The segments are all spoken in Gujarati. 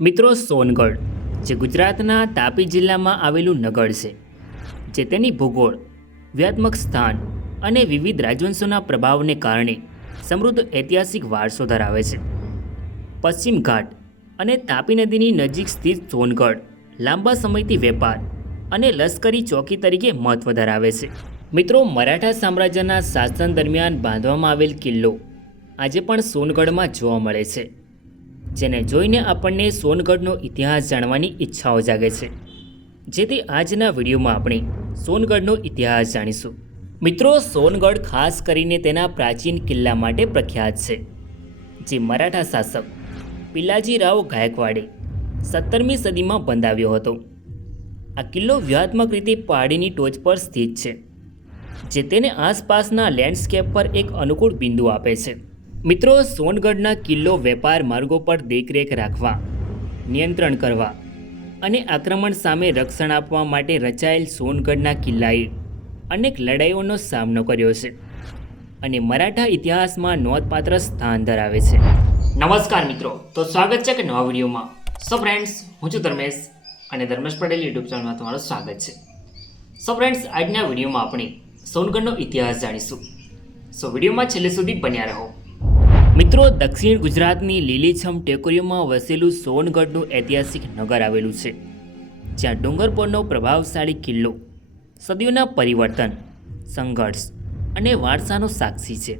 મિત્રો, સોનગઢ જે ગુજરાતના તાપી જિલ્લામાં આવેલું નગર છે, જે તેની ભૂગોળ, વ્યૂહાત્મક સ્થાન અને વિવિધ રાજવંશોના પ્રભાવને કારણે સમૃદ્ધ ઐતિહાસિક વારસો ધરાવે છે. પશ્ચિમ ઘાટ અને તાપી નદીની નજીક સ્થિત સોનગઢ લાંબા સમયથી વેપાર અને લશ્કરી ચોકી તરીકે મહત્વ ધરાવે છે. મિત્રો, મરાઠા સામ્રાજ્યના શાસન દરમિયાન બાંધવામાં આવેલ કિલ્લો આજે પણ સોનગઢમાં જોવા મળે છે, જેને જોઈને આપણને સોનગઢનો ઇતિહાસ જાણવાની ઈચ્છાઓ જાગે છે. જેથી આજના વિડીયોમાં આપણે સોનગઢનો ઇતિહાસ જાણીશું. મિત્રો, સોનગઢ ખાસ કરીને તેના પ્રાચીન કિલ્લા માટે પ્રખ્યાત છે, જે મરાઠા શાસક પિલાજી રાવ ગાયકવાડે 17મી સદીમાં બંધાવ્યો હતો. આ કિલ્લો વ્યૂહાત્મક રીતે પહાડીની ટોચ પર સ્થિત છે, જે તેને આસપાસના લેન્ડસ્કેપ પર એક અનુકૂળ બિંદુ આપે છે. મિત્રો, સોનગઢના કિલ્લો વેપાર માર્ગો પર દેખરેખ રાખવા, નિયંત્રણ કરવા અને આક્રમણ સામે રક્ષણ આપવા માટે રચાયેલ સોનગઢના કિલ્લાએ અનેક લડાઈઓનો સામનો કર્યો છે અને મરાઠા ઇતિહાસમાં નોંધપાત્ર સ્થાન ધરાવે છે. નમસ્કાર મિત્રો, તો સ્વાગત છે કે નવા વિડીયોમાં. સો ફ્રેન્ડ્સ, હું છું ધર્મેશ અને ધર્મેશ પટેલ યુટ્યુબ ચેનલમાં તમારું સ્વાગત છે. સો ફ્રેન્ડ્સ, આજના વિડીયોમાં આપણે સોનગઢનો ઇતિહાસ જાણીશું. સો વિડીયોમાં છેલ્લે સુધી બન્યા રહો. મિત્રો, દક્ષિણ ગુજરાતની લીલીછમ ટેકરીઓમાં વસેલું સોનગઢનું ઐતિહાસિક નગર આવેલું છે, જ્યાં ડુંગર પરનો પ્રભાવશાળી કિલ્લો સદીઓના પરિવર્તન, સંઘર્ષ અને વારસાનો સાક્ષી છે.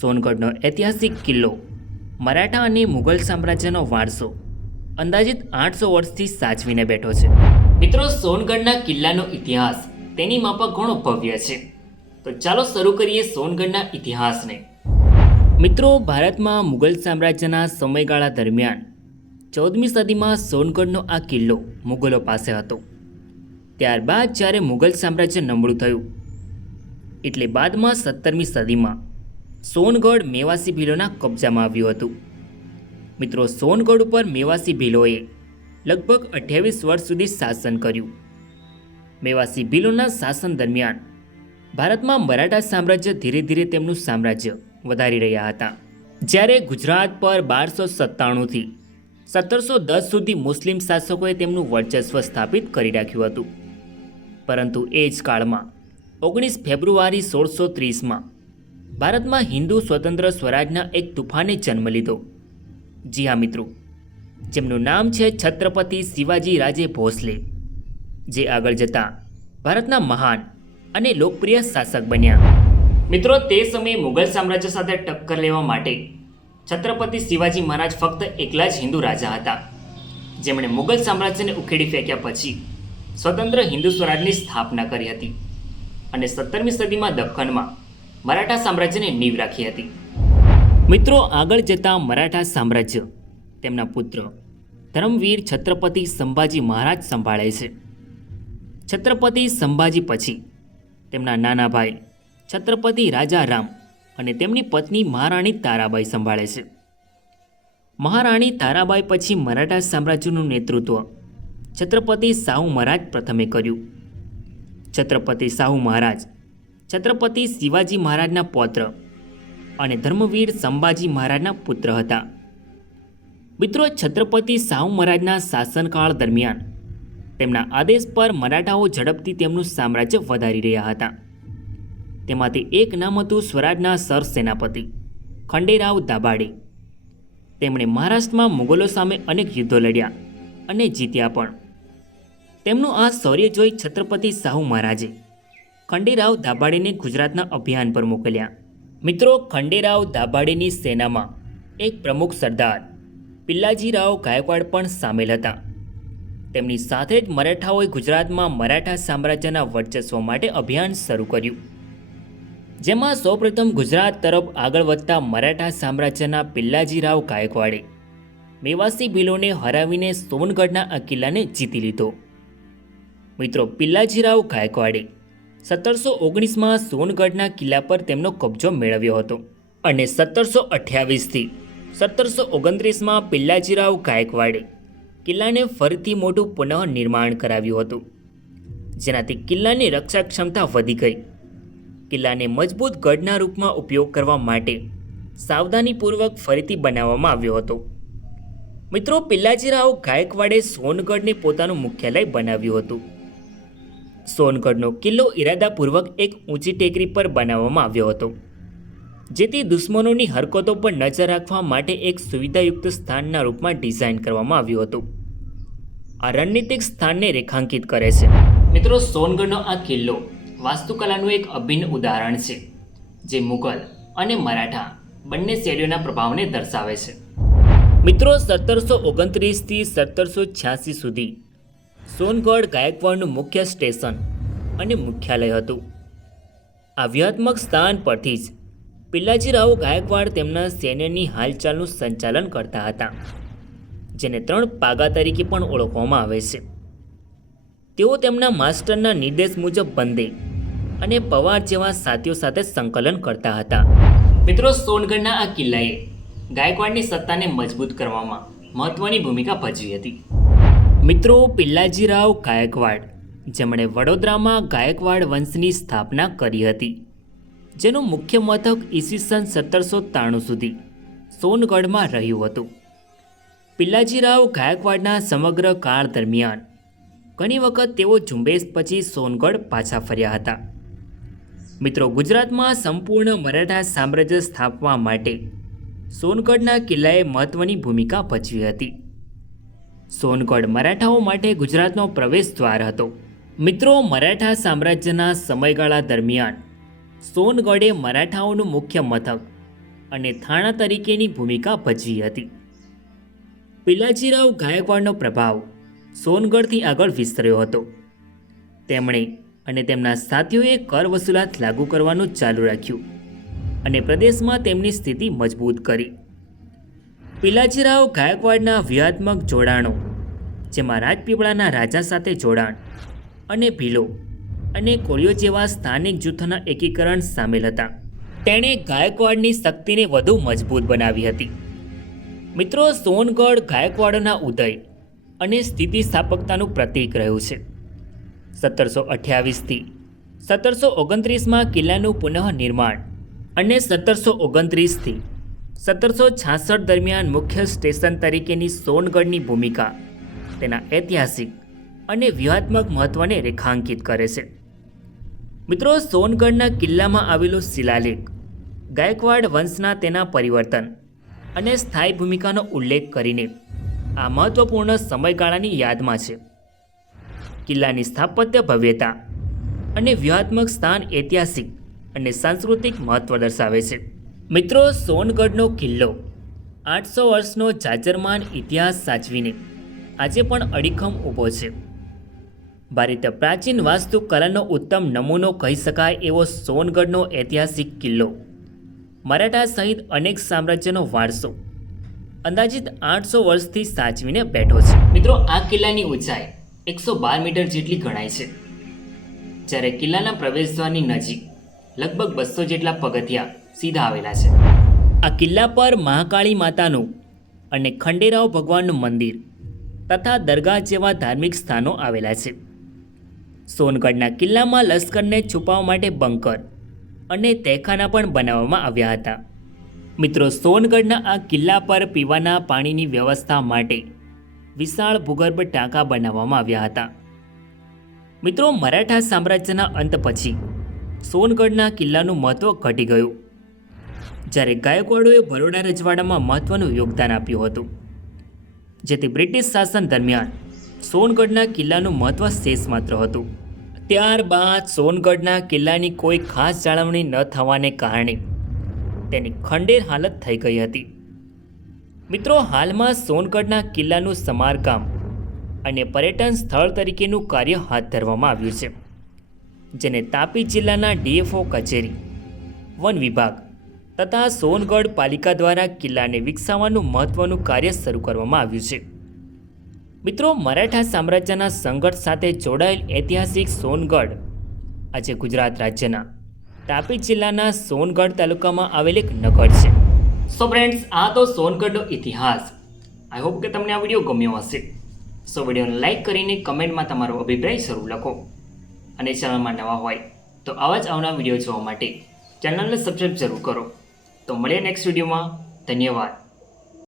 સોનગઢનો ઐતિહાસિક કિલ્લો મરાઠા અને મુઘલ સામ્રાજ્યનો વારસો અંદાજિત 800 વર્ષથી સાચવીને બેઠો છે. મિત્રો, સોનગઢના કિલ્લાનો ઇતિહાસ તેની માફક ઘણો ભવ્ય છે. તો ચાલો શરૂ કરીએ સોનગઢના ઇતિહાસને. મિત્રો, ભારતમાં મુઘલ સામ્રાજ્યના સમયગાળા દરમિયાન 14મી સદીમાં સોનગઢનો આ કિલ્લો મુઘલો પાસે હતો. ત્યારબાદ જ્યારે મુઘલ સામ્રાજ્ય નબળું થયું, એટલે બાદમાં 17મી સદીમાં સોનગઢ મેવાસી ભીલોના કબજામાં આવ્યું હતું. મિત્રો, સોનગઢ ઉપર મેવાસી ભીલોએ લગભગ 28 વર્ષ સુધી શાસન કર્યું. મેવાસી ભીલોના શાસન દરમિયાન ભારતમાં મરાઠા સામ્રાજ્ય ધીરે ધીરે તેમનું સામ્રાજ્ય વધારી રહ્યા હતા. જ્યારે ગુજરાત પર 1297થી 1710 સુધી મુસ્લિમ શાસકોએ તેમનું વર્ચસ્વ સ્થાપિત કરી રાખ્યું હતું. પરંતુ એ જ કાળમાં 19 ફેબ્રુઆરી 1630માં ભારતમાં હિન્દુ સ્વતંત્ર સ્વરાજના એક તુફાને જન્મ લીધો. જી હા મિત્રો, જેમનું નામ છે છત્રપતિ શિવાજી રાજે ભોસલે, જે આગળ જતાં ભારતના મહાન અને લોકપ્રિય શાસક બન્યા. મિત્રો, તે સમયે મુઘલ સામ્રાજ્ય સાથે ટક્કર લેવા માટે છત્રપતિ શિવાજી મહારાજ ફક્ત એકલા જ હિન્દુ રાજા હતા, જેમણે મુઘલ સામ્રાજ્યને ઉખેડી ફેંક્યા પછી સ્વતંત્ર હિન્દુ સ્વરાજની સ્થાપના કરી હતી અને 17મી સદીમાં દખ્ખણમાં મરાઠા સામ્રાજ્યને નીંવ રાખી હતી. મિત્રો, આગળ જતાં મરાઠા સામ્રાજ્ય તેમના પુત્ર ધર્મવીર છત્રપતિ સંભાજી મહારાજ સંભાળે છે. છત્રપતિ સંભાજી પછી તેમના નાના ભાઈ છત્રપતિ રાજારામ અને તેમની પત્ની મહારાણી તારાબાઈ સંભાળે છે. મહારાણી તારાબાઈ પછી મરાઠા સામ્રાજ્યનું નેતૃત્વ છત્રપતિ શાહુ મહારાજ પ્રથમે કર્યું. છત્રપતિ શાહુ મહારાજ છત્રપતિ શિવાજી મહારાજના પૌત્ર અને ધર્મવીર સંભાજી મહારાજના પુત્ર હતા. મિત્રો, છત્રપતિ શાહુ મહારાજના શાસનકાળ દરમિયાન તેમના આદેશ પર મરાઠાઓ ઝડપથી તેમનું સામ્રાજ્ય વધારી રહ્યા હતા. તેમાંથી એક નામ હતું સ્વરાજના સર સેનાપતિ ખંડેરાવ દાભાડે. તેમણે મહારાષ્ટ્રમાં મુગલો સામે અનેક યુદ્ધો લડ્યા અને જીત્યા પણ. તેમનું આ શૌર્ય જોઈ છત્રપતિ શાહુ મહારાજે ખંડેરાવ દાભાડેને ગુજરાતના અભિયાન પર મોકલ્યા. મિત્રો, ખંડેરાવ દાભાડેની સેનામાં એક પ્રમુખ સરદાર પિલ્લાજીરાવ ગાયકવાડ પણ સામેલ હતા. તેમની સાથે જ મરાઠાઓએ ગુજરાતમાં મરાઠા સામ્રાજ્યના વર્ચસ્વ માટે અભિયાન શરૂ કર્યું, જેમાં સૌપ્રથમ ગુજરાત તરફ આગળ વધતા મરાઠા સામ્રાજ્યના પિલ્લાજીરાવ ગાયકવાડે મેવાસી ભીલોને હરાવીને સોનગઢના આ કિલ્લાને જીતી લીધો. મિત્રો, પિલ્લાજીરાવ ગાયકવાડે 1719માં સોનગઢના કિલ્લા પર તેમનો કબજો મેળવ્યો હતો અને 1728થી 1729માં પિલ્લાજીરાવ ગાયકવાડે કિલ્લાને ફરીથી મોટું પુનઃનિર્માણ કરાવ્યું હતું, જેનાથી કિલ્લાની રક્ષા ક્ષમતા વધી ગઈ. કિલ્લાને મજબૂત ગઢના રૂપમાં ઉપયોગ કરવા માટે સાવધાનીપૂર્વક ફરીથી બનાવવામાં આવ્યો હતો. મિત્રો, પિલ્લાજીરાવ ગાયકવાડે સોનગઢને પોતાનું મુખ્યાલય બનાવ્યું હતું. સોનગઢનો કિલ્લો ઇરાદાપૂર્વક એક ઊંચી ટેકરી પર બનાવવામાં આવ્યો હતો, જેથી દુશ્મનોની હરકતો પર નજર રાખવા માટે એક સુવિધાયુક્ત સ્થાનના રૂપમાં ડિઝાઇન કરવામાં આવ્યું હતું. આ રણનીતિક સ્થાનને રેખાંકિત કરે છે. મિત્રો, સોનગઢનો આ કિલ્લો વાસ્તુકલાનું એક અભિન્ન ઉદાહરણ છે, જે મુઘલ અને મરાઠા બંને શૈલીઓના પ્રભાવને દર્શાવે છે. મિત્રો, 1729થી 1786 સુધી સોનગઢ ગાયકવાડનું મુખ્ય સ્ટેશન અને મુખ્યાલય હતું. આ વ્યૂહાત્મક સ્થાન પરથી જ પિલ્લાજીરાવ ગાયકવાડ તેમના સૈન્યની હાલચાલનું સંચાલન કરતા હતા, જેને 3 પાગા તરીકે પણ ઓળખવામાં આવે છે. તેઓ તેમના માસ્ટરના નિર્દેશ મુજબ બંદે અને પવાર જેવા સાથીઓ સાથે સંકલન કરતા હતા. મિત્રો, સોનગઢના આ કિલ્લાએ ગાયકવાડની સત્તાને મજબૂત કરવામાં મહત્વની ભૂમિકા ભજવી હતી. મિત્રો, પિલ્લાજીરાવ ગાયકવાડ, જેમણે વડોદરામાં ગાયકવાડ વંશની સ્થાપના કરી હતી, જેનું મુખ્ય મથક ઈસવીસન 1793 સુધી સોનગઢમાં રહ્યું હતું. પિલ્લાજીરાવ ગાયકવાડના સમગ્ર કાળ દરમિયાન ઘણી વખત તેઓ ઝુંબેશ પછી સોનગઢ પાછા ફર્યા હતા. મિત્રો, ગુજરાતમાં સંપૂર્ણ મરાઠા સામ્રાજ્ય સ્થાપવા માટે સોનગઢના કિલ્લાએ મહત્વની ભૂમિકા ભજવી હતી. સોનગઢ મરાઠાઓ માટે ગુજરાતનો પ્રવેશ દ્વાર હતો. મિત્રો, મરાઠા સામ્રાજ્યના સમયગાળા દરમિયાન સોનગઢે મરાઠાઓનું મુખ્ય મથક અને થાણા તરીકેની ભૂમિકા ભજવી હતી. પિલ્લાજીરાવ ગાયકવાડનો પ્રભાવ સોનગઢથી આગળ વિસ્તર્યો હતો. તેમણે અને તેમના સાથીઓએ કર વસૂલાત લાગુ કરવાનું ચાલુ રાખ્યું અને પ્રદેશમાં તેમની સ્થિતિ મજબૂત કરી. પિલ્લાજીરાવ ગાયકવાડના વ્યૂહાત્મક જોડાણો, જેમાં રાજપીપળાના રાજા સાથે જોડાણ અને ભીલો અને કોળીઓ જેવા સ્થાનિક જૂથોના એકીકરણ સામેલ હતા, તેણે ગાયકવાડની શક્તિને વધુ મજબૂત બનાવી હતી. મિત્રો, સોનગઢ ગાયકવાડોના ઉદય અને સ્થિતિસ્થાપકતાનું પ્રતીક રહ્યું છે. 1728થી 1729માં કિલ્લાનું પુનઃનિર્માણ અને 1729થી 1766 દરમિયાન મુખ્ય સ્ટેશન તરીકેની સોનગઢની ભૂમિકા તેના ઐતિહાસિક અને વ્યૂહાત્મક મહત્વને રેખાંકિત કરે છે. મિત્રો, સોનગઢના કિલ્લામાં આવેલો શિલાલેખ ગાયકવાડ વંશના તેના પરિવર્તન અને સ્થાયી ભૂમિકાનો ઉલ્લેખ કરીને આ મહત્વપૂર્ણ સમયગાળાની યાદમાં છે. કિલ્લાની સ્થાપત્ય ભવ્યતા અને વ્યૂહાત્મક સ્થાન ઐતિહાસિક અને સાંસ્કૃતિક મહત્વ દર્શાવે છે. મિત્રો, સોનગઢનો કિલ્લો 800 વર્ષનો જાજરમાન ઇતિહાસ સાચવીને આજે પણ અડીખમ ઊભો છે. ભારતીય પ્રાચીન વાસ્તુકલાનો ઉત્તમ નમૂનો કહી શકાય એવો સોનગઢનો ઐતિહાસિક કિલ્લો મરાઠા સહિત અનેક સામ્રાજ્યનો વારસો અંદાજિત 800 વર્ષથી સાચવીને બેઠો છે. મિત્રો, આ કિલ્લાની ઊંચાઈ 112 મીટર જેટલી ગણાય છે, જ્યારે કિલ્લાના પ્રવેશદ્વારની નજીક લગભગ 200 જેટલા પગથિયા સીધા આવેલા છે. આ કિલ્લા પર મહાકાળી માતાનું અને ખંડેરાવ ભગવાનનું મંદિર તથા દરગાહ જેવા ધાર્મિક સ્થાનો આવેલા છે. સોનગઢના કિલ્લામાં લશ્કરને છુપાવવા માટે બંકર અને તહેખાના પણ બનાવવામાં આવ્યા હતા. મિત્રો, સોનગઢના આ કિલ્લા પર પીવાના પાણીની વ્યવસ્થા માટે વિશાળ ભૂગર્ભ ટાંકા બનાવવામાં આવ્યા હતા. મિત્રો, મરાઠા સામ્રાજ્યના અંત પછી સોનગઢના કિલ્લાનું મહત્વ ઘટી ગયું, જ્યારે ગાયકવાડોએ બરોડા રજવાડામાં મહત્વનું યોગદાન આપ્યું હતું, જેથી બ્રિટિશ શાસન દરમિયાન સોનગઢના કિલ્લાનું મહત્વ શેષ માત્ર હતું. ત્યારબાદ સોનગઢના કિલ્લાની કોઈ ખાસ જાળવણી ન થવાને કારણે તેની ખંડેર હાલત થઈ ગઈ હતી. મિત્રો, હાલમાં સોનગઢના કિલ્લાનું સમારકામ અને પર્યટન સ્થળ તરીકેનું કાર્ય હાથ ધરવામાં આવ્યું છે, જેને તાપી જિલ્લાના ડીએફઓ કચેરી, વન વિભાગ તથા સોનગઢ પાલિકા દ્વારા કિલ્લાને વિકસાવવાનું મહત્વનું કાર્ય શરૂ કરવામાં આવ્યું છે. મિત્રો, મરાઠા સામ્રાજ્યના સંઘર્ષ સાથે જોડાયેલ ઐતિહાસિક સોનગઢ આજે ગુજરાત રાજ્યના તાપી જિલ્લાના સોનગઢ તાલુકામાં આવેલ એક નગર છે. સો ફ્રેન્ડ્સ, આ તો સોનગઢનો ઇતિહાસ. આઈ હોપ કે તમને આ વિડીયો ગમ્યો હશે. સો વિડીયોને લાઇક કરીને કમેન્ટમાં તમારો અભિપ્રાય જરૂર લખો, અને ચેનલમાં નવા હોય તો આવા જ આવનાર વિડીયો જોવા માટે ચેનલને સબસ્ક્રાઈબ જરૂર કરો. તો મળીએ નેક્સ્ટ વિડીયોમાં. ધન્યવાદ.